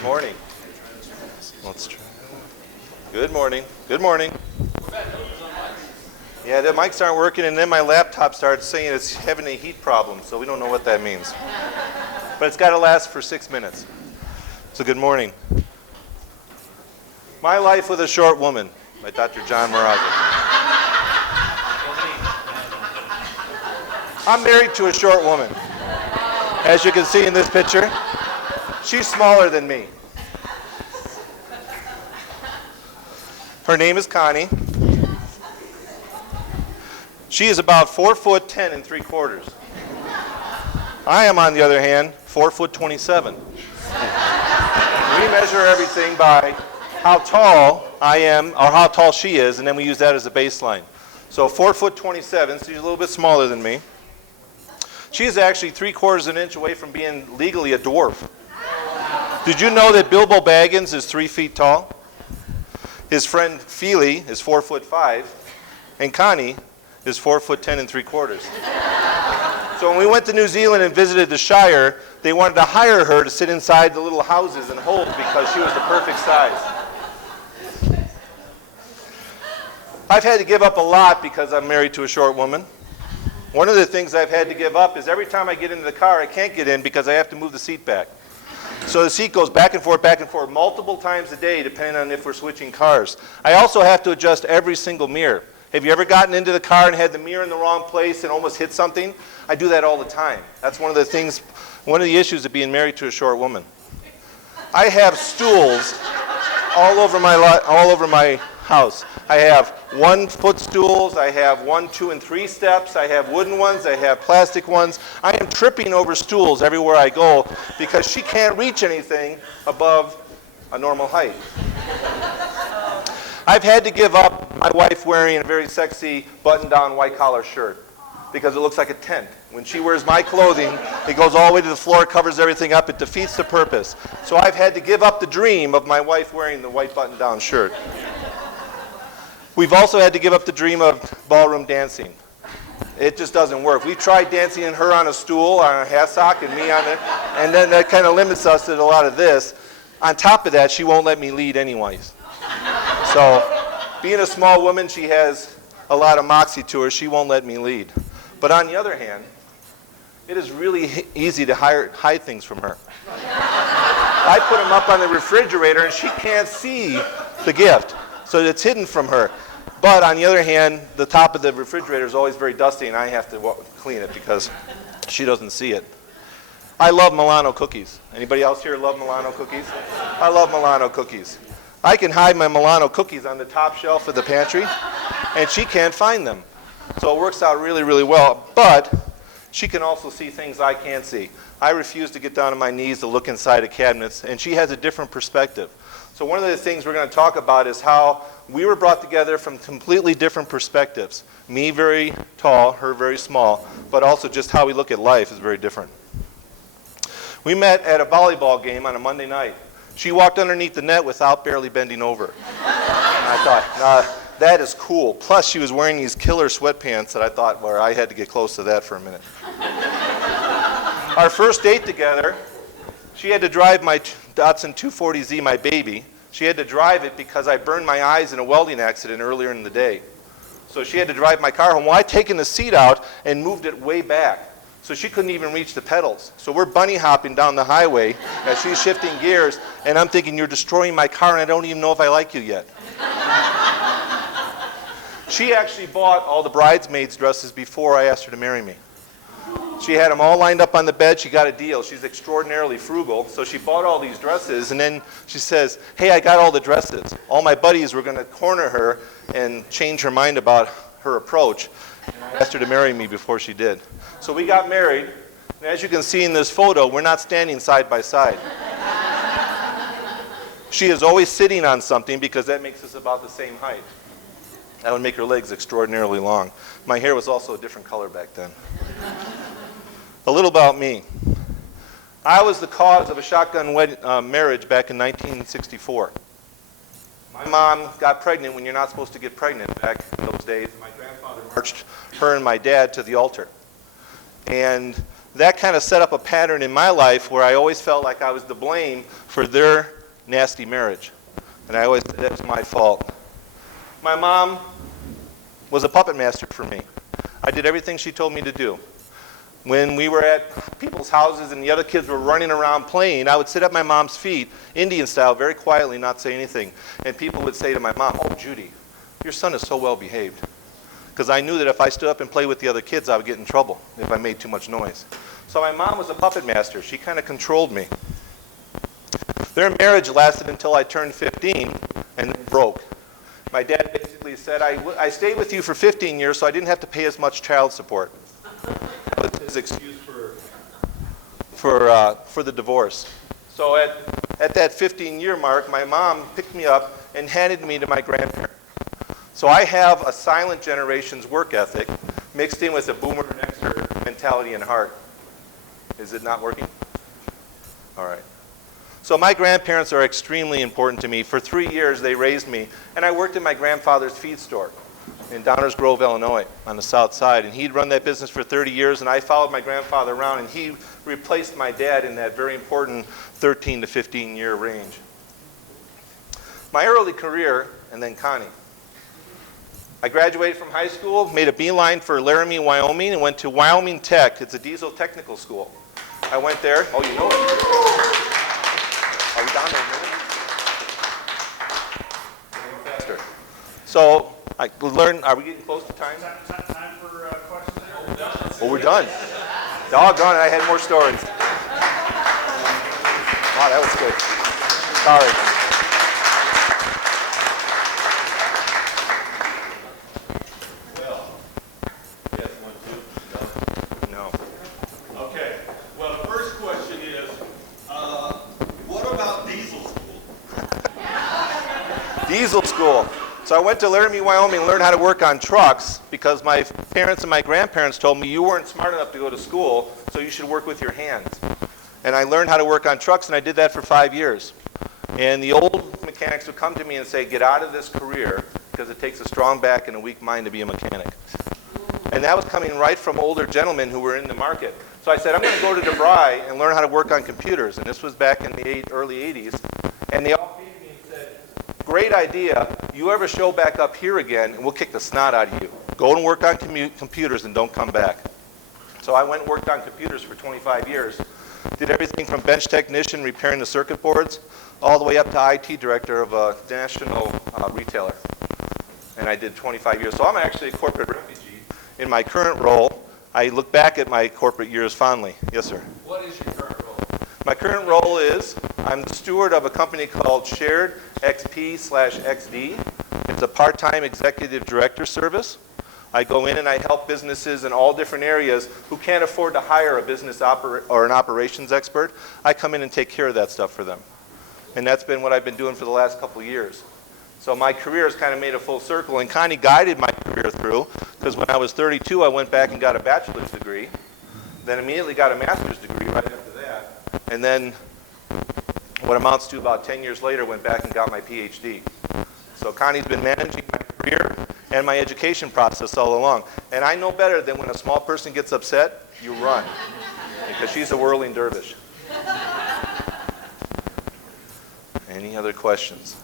Good morning. Let's try. Good morning. Good morning. Yeah, the mics aren't working, and then my laptop started saying it's having a heat problem, so we don't know what that means. But it's got to last for 6 minutes. So good morning. My Life with a Short Woman by Dr. John Mrazek. I'm married to a short woman. As you can see in this picture, she's smaller than me. Her name is Connie. She is about 4'10" 3/4". I am, on the other hand, 4'27". We measure everything by how tall I am or how tall she is, and then we use that as a baseline. So 4'27", so she's a little bit smaller than me. She is actually 3/4 of an inch away from being legally a dwarf. Did you know that Bilbo Baggins is 3 feet tall? His friend Feely is 4'5", and Connie is 4'10" 3/4". So when we went to New Zealand and visited the Shire, they wanted to hire her to sit inside the little houses and hold because she was the perfect size. I've had to give up a lot because I'm married to a short woman. One of the things I've had to give up is every time I get into the car, I can't get in because I have to move the seat back. So the seat goes back and forth, multiple times a day, depending on if we're switching cars. I also have to adjust every single mirror. Have you ever gotten into the car and had the mirror in the wrong place and almost hit something? I do that all the time. That's one of the issues of being married to a short woman. I have stools all over my house. I have 1-foot stools, I have 1, 2, and 3 steps, I have wooden ones, I have plastic ones. I am tripping over stools everywhere I go because she can't reach anything above a normal height. I've had to give up my wife wearing a very sexy button-down white-collar shirt because it looks like a tent. When she wears my clothing, it goes all the way to the floor, covers everything up, it defeats the purpose. So I've had to give up the dream of my wife wearing the white button-down shirt. We've also had to give up the dream of ballroom dancing. It just doesn't work. We've tried dancing in her on a stool, on a hassock, and me on it, and then that kind of limits us to a lot of this. On top of that, she won't let me lead anyways. So, being a small woman, she has a lot of moxie to her. She won't let me lead. But on the other hand, it is really easy to hide things from her. I put them up on the refrigerator, and she can't see the gift. So it's hidden from her. But on the other hand, the top of the refrigerator is always very dusty, and I have to clean it because she doesn't see it. I love Milano cookies. Anybody else here love Milano cookies? I love Milano cookies. I can hide my Milano cookies on the top shelf of the pantry, and she can't find them. So it works out really, really well. But she can also see things I can't see. I refuse to get down on my knees to look inside of cabinets, and she has a different perspective. So one of the things we're going to talk about is how we were brought together from completely different perspectives. Me very tall, her very small, but also just how we look at life is very different. We met at a volleyball game on a Monday night. She walked underneath the net without barely bending over. And I thought, that is cool. Plus, she was wearing these killer sweatpants that I thought, well, I had to get close to that for a minute. Our first date together, she had to drive my Datsun 240Z, my baby. She had to drive it because I burned my eyes in a welding accident earlier in the day. So she had to drive my car home. Well, I'd taken the seat out and moved it way back. So she couldn't even reach the pedals. So we're bunny hopping down the highway as she's shifting gears, and I'm thinking, you're destroying my car and I don't even know if I like you yet. She actually bought all the bridesmaids' dresses before I asked her to marry me. She had them all lined up on the bed. She got a deal. She's extraordinarily frugal. So she bought all these dresses, and then she says, hey, I got all the dresses. All my buddies were going to corner her and change her mind about her approach. I asked her to marry me before she did. So we got married, and as you can see in this photo, we're not standing side by side. She is always sitting on something because that makes us about the same height. That would make her legs extraordinarily long. My hair was also a different color back then. A little about me. I was the cause of a shotgun marriage back in 1964. My mom got pregnant when you're not supposed to get pregnant back in those days. My grandfather marched her and my dad to the altar. And that kind of set up a pattern in my life where I always felt like I was to blame for their nasty marriage. And I always said that was my fault. My mom was a puppet master for me. I did everything she told me to do. When we were at people's houses and the other kids were running around playing, I would sit at my mom's feet, Indian style, very quietly, not say anything. And people would say to my mom, "Oh, Judy, your son is so well behaved." Because I knew that if I stood up and played with the other kids, I would get in trouble if I made too much noise. So my mom was a puppet master. She kind of controlled me. Their marriage lasted until I turned 15 and then broke. My dad basically said, I stayed with you for 15 years so I didn't have to pay as much child support. That was his excuse for the divorce. So at that 15-year mark, my mom picked me up and handed me to my grandparents. So I have a silent generation's work ethic mixed in with a boomer and Xer mentality and heart. Is it not working? All right. So my grandparents are extremely important to me. For 3 years, they raised me, and I worked in my grandfather's feed store in Downers Grove, Illinois, on the south side. And he'd run that business for 30 years, and I followed my grandfather around, and he replaced my dad in that very important 13 to 15-year range. My early career, and then Connie. I graduated from high school, made a beeline for Laramie, Wyoming, and went to Wyoming Tech. It's a diesel technical school. I went there. Oh, you know it. Are we down there a minute? Faster. So I learned, are we getting close to time? Time for questions? Oh, we're done. Doggone it, I had more stories. Wow, that was good. Sorry. Diesel school. So I went to Laramie, Wyoming and learned how to work on trucks because my parents and my grandparents told me you weren't smart enough to go to school, so you should work with your hands. And I learned how to work on trucks, and I did that for 5 years. And the old mechanics would come to me and say, get out of this career because it takes a strong back and a weak mind to be a mechanic. And that was coming right from older gentlemen who were in the market. So I said, I'm going to go to DeVry and learn how to work on computers. And this was back in the early 80s. And they all came to me and said, great idea. You ever show back up here again, and we'll kick the snot out of you. Go and work on computers and don't come back. So I went and worked on computers for 25 years. Did everything from bench technician, repairing the circuit boards, all the way up to IT director of a national retailer. And I did 25 years. So I'm actually a corporate refugee. In my current role, I look back at my corporate years fondly. Yes, sir. What is your current role? My current role is I'm the steward of a company called Shared XP/XD. It's a part-time executive director service. I go in and I help businesses in all different areas who can't afford to hire a business or an operations expert. I come in and take care of that stuff for them. And that's been what I've been doing for the last couple of years. So my career has kind of made a full circle and kind of guided my career through, because when I was 32, I went back and got a bachelor's degree, then immediately got a master's degree right after that, and then what amounts to about 10 years later, went back and got my PhD. So Connie's been managing my career and my education process all along. And I know better than when a small person gets upset, you run, because she's a whirling dervish. Any other questions?